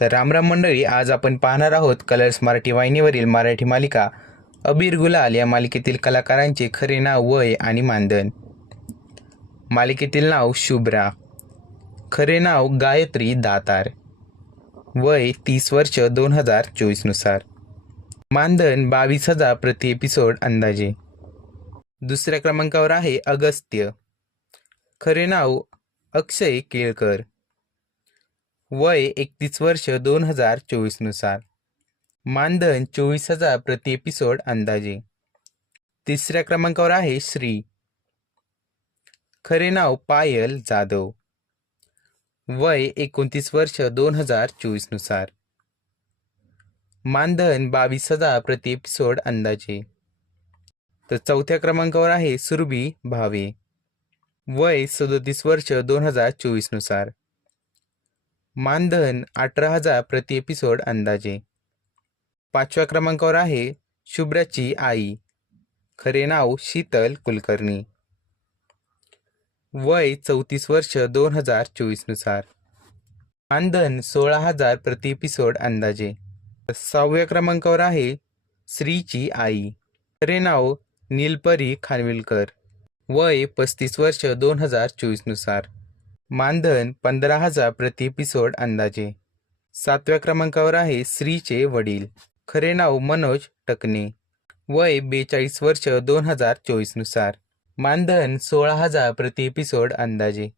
तर रामराम मंडळी, आज आपण पाहणार आहोत कलर्स मराठी वाहिनीवरील मराठी मालिका अबीर गुलाल या मालिकेतील कलाकारांचे खरे नाव, वय आणि मानधन. मालिकेतील नाव शुभ्रा, खरे नाव गायत्री दातार, वय 30 वर्ष 2024 नुसार, मानधन 22,000 प्रति एपिसोड अंदाजे. दुसऱ्या क्रमांकावर आहे अगस्त्य, खरे नाव अक्षय केळकर, वय 31 वर्ष 2024 नुसार, मानधन 24,000 प्रति एपिसोड अंदाजे. तिसऱ्या क्रमांकावर आहे श्री, खरे नाव पायल जाधव, वय 29 वर्ष 2024 नुसार, मानधन 22,000 प्रति एपिसोड अंदाजे. तर चौथ्या क्रमांकावर आहे सुरभी भावे, वय 37 वर्ष 2024 नुसार, मानधन 18,000 प्रति एपिसोड अंदाजे. पाचव्या क्रमांकावर आहे शुभ्राची आई, खरे नाव शीतल कुलकर्णी, वय 34 वर्ष 2024 नुसार, मानधन 16,000 प्रति एपिसोड अंदाजे. सहाव्या क्रमांकावर आहे श्रीची आई, खरे नाव नीलपरी खानविलकर, वय 35 वर्ष 2024 नुसार, मानधन 15,000 प्रति एपिसोड अंदाजे. सातव्या क्रमांकावर आहे श्रीचे वडील, खरे नाव मनोज टकणे, वय 42 वर्ष 2024 नुसार, मानधन 16,000 प्रति एपिसोड अंदाजे.